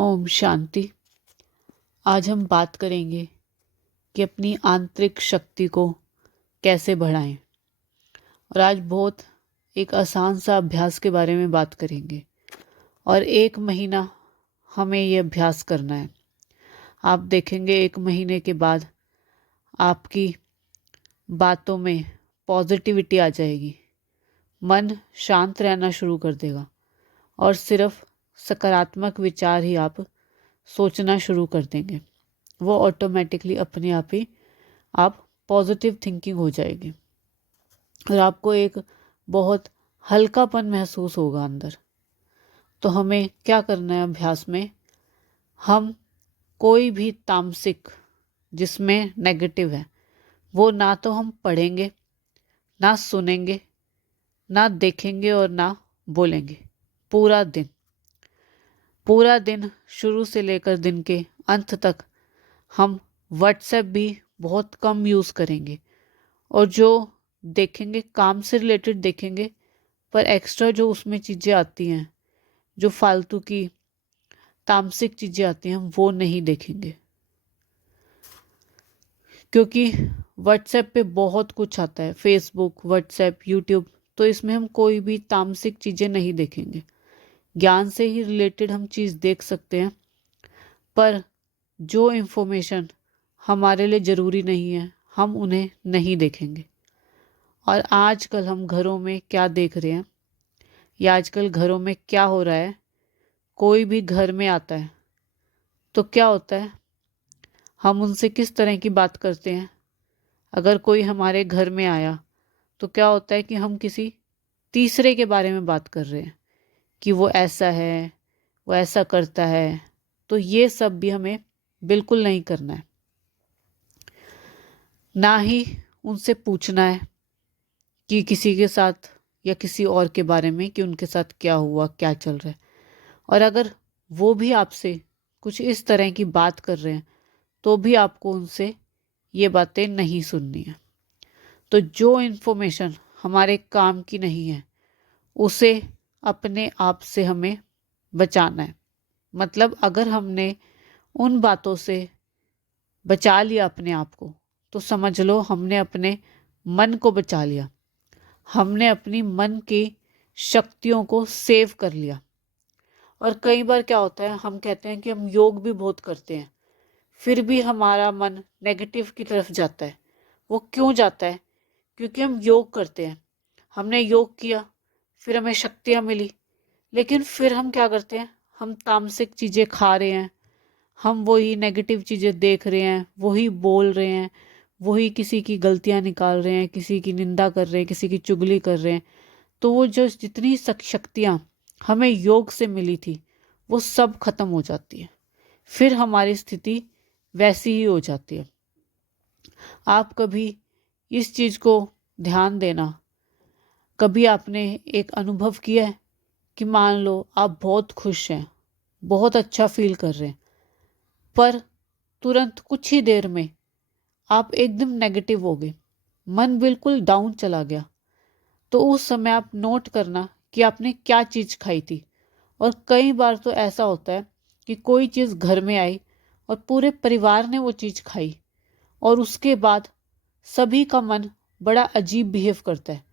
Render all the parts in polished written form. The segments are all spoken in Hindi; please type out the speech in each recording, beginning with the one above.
ओम शांति। आज हम बात करेंगे कि अपनी आंतरिक शक्ति को कैसे बढ़ाएं। और आज बहुत एक आसान सा अभ्यास के बारे में बात करेंगे और 1 महीना हमें ये अभ्यास करना है। आप देखेंगे 1 महीने के बाद आपकी बातों में पॉजिटिविटी आ जाएगी, मन शांत रहना शुरू कर देगा और सिर्फ सकारात्मक विचार ही आप सोचना शुरू कर देंगे। वो ऑटोमेटिकली अपने आप ही आप पॉजिटिव थिंकिंग हो जाएगी और आपको एक बहुत हल्कापन महसूस होगा अंदर। तो हमें क्या करना है अभ्यास में, हम कोई भी तामसिक जिसमें नेगेटिव है वो ना तो हम पढ़ेंगे, ना सुनेंगे, ना देखेंगे और ना बोलेंगे। पूरा दिन शुरू से लेकर दिन के अंत तक हम व्हाट्सएप भी बहुत कम यूज़ करेंगे और जो देखेंगे काम से रिलेटेड देखेंगे, पर एक्स्ट्रा जो उसमें चीज़ें आती हैं, जो फालतू की तामसिक चीज़ें आती हैं, हम वो नहीं देखेंगे। क्योंकि व्हाट्सएप पे बहुत कुछ आता है, फेसबुक, व्हाट्सएप, यूट्यूब, तो इसमें हम कोई भी तामसिक चीज़ें नहीं देखेंगे। ज्ञान से ही रिलेटेड हम चीज़ देख सकते हैं, पर जो इन्फॉर्मेशन हमारे लिए ज़रूरी नहीं है हम उन्हें नहीं देखेंगे। और आजकल हम घरों में क्या देख रहे हैं, या आजकल घरों में क्या हो रहा है, कोई भी घर में आता है तो क्या होता है, हम उनसे किस तरह की बात करते हैं। अगर कोई हमारे घर में आया तो क्या होता है कि हम किसी तीसरे के बारे में बात कर रहे हैं कि वो ऐसा है, वो ऐसा करता है। तो ये सब भी हमें बिल्कुल नहीं करना है। ना ही उनसे पूछना है कि किसी के साथ या किसी और के बारे में कि उनके साथ क्या हुआ, क्या चल रहा है। और अगर वो भी आपसे कुछ इस तरह की बात कर रहे हैं तो भी आपको उनसे ये बातें नहीं सुननी है। तो जो इन्फॉर्मेशन हमारे काम की नहीं है उसे अपने आप से हमें बचाना है। मतलब अगर हमने उन बातों से बचा लिया अपने आप को, तो समझ लो हमने अपने मन को बचा लिया, हमने अपनी मन की शक्तियों को सेव कर लिया। और कई बार क्या होता है, हम कहते हैं कि हम योग भी बहुत करते हैं, फिर भी हमारा मन नेगेटिव की तरफ जाता है। वो क्यों जाता है? क्योंकि हम योग करते हैं, हमने योग किया, फिर हमें शक्तियाँ मिली, लेकिन फिर हम क्या करते हैं, हम तामसिक चीज़ें खा रहे हैं, हम वही नेगेटिव चीज़ें देख रहे हैं, वही बोल रहे हैं, वही किसी की गलतियाँ निकाल रहे हैं, किसी की निंदा कर रहे हैं, किसी की चुगली कर रहे हैं। तो वो जो जितनी शक्तियाँ हमें योग से मिली थी वो सब खत्म हो जाती है, फिर हमारी स्थिति वैसी ही हो जाती है। आप कभी इस चीज़ को ध्यान देना, कभी आपने एक अनुभव किया है कि मान लो आप बहुत खुश हैं, बहुत अच्छा फील कर रहे हैं, पर तुरंत कुछ ही देर में आप एकदम नेगेटिव हो गए, मन बिल्कुल डाउन चला गया। तो उस समय आप नोट करना कि आपने क्या चीज़ खाई थी। और कई बार तो ऐसा होता है कि कोई चीज़ घर में आई और पूरे परिवार ने वो चीज़ खाई और उसके बाद सभी का मन बड़ा अजीब बिहेव करता है।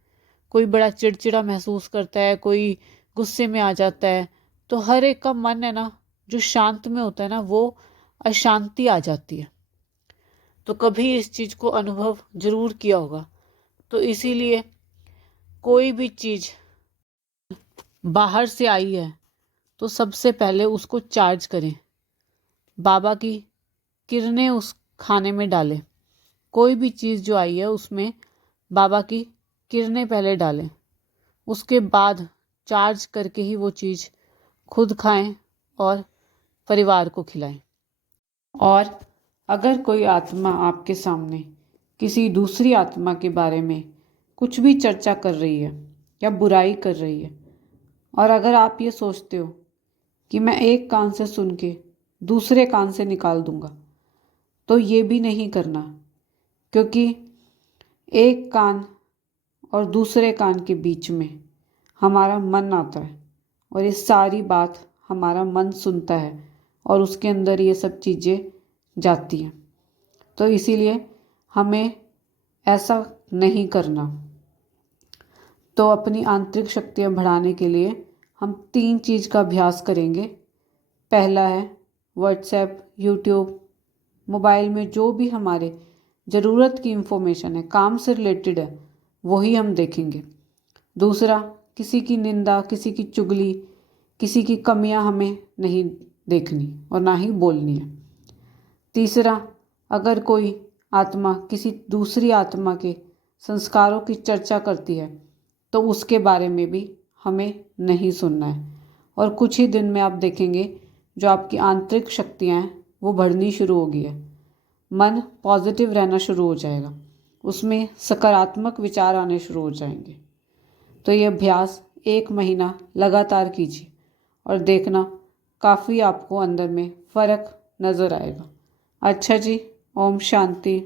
कोई बड़ा चिड़चिड़ा महसूस करता है, कोई गुस्से में आ जाता है। तो हर एक का मन है ना, जो शांत में होता है ना, वो अशांति आ जाती है। तो कभी इस चीज़ को अनुभव ज़रूर किया होगा। तो इसीलिए कोई भी चीज़ बाहर से आई है तो सबसे पहले उसको चार्ज करें, बाबा की किरणें उस खाने में डालें। कोई भी चीज़ जो आई है उसमें बाबा की किरणें पहले डालें, उसके बाद चार्ज करके ही वो चीज़ खुद खाएं और परिवार को खिलाएं। और अगर कोई आत्मा आपके सामने किसी दूसरी आत्मा के बारे में कुछ भी चर्चा कर रही है या बुराई कर रही है, और अगर आप ये सोचते हो कि मैं एक कान से सुन के दूसरे कान से निकाल दूंगा, तो ये भी नहीं करना। क्योंकि एक कान और दूसरे कान के बीच में हमारा मन आता है और ये सारी बात हमारा मन सुनता है और उसके अंदर ये सब चीज़ें जाती हैं। तो इसीलिए हमें ऐसा नहीं करना। तो अपनी आंतरिक शक्तियाँ बढ़ाने के लिए हम 3 चीज़ का अभ्यास करेंगे। पहला है व्हाट्सएप, यूट्यूब, मोबाइल में जो भी हमारे ज़रूरत की इंफॉर्मेशन है, काम से रिलेटेड है, वही हम देखेंगे। दूसरा, किसी की निंदा, किसी की चुगली, किसी की कमियां हमें नहीं देखनी और ना ही बोलनी है। तीसरा, अगर कोई आत्मा किसी दूसरी आत्मा के संस्कारों की चर्चा करती है तो उसके बारे में भी हमें नहीं सुनना है। और कुछ ही दिन में आप देखेंगे जो आपकी आंतरिक शक्तियाँ हैं वो बढ़नी शुरू होगी है। मन पॉजिटिव रहना शुरू हो जाएगा, उसमें सकारात्मक विचार आने शुरू हो जाएंगे। तो ये अभ्यास 1 महीना लगातार कीजिए और देखना काफ़ी आपको अंदर में फ़र्क नज़र आएगा। अच्छा जी, ओम शांति।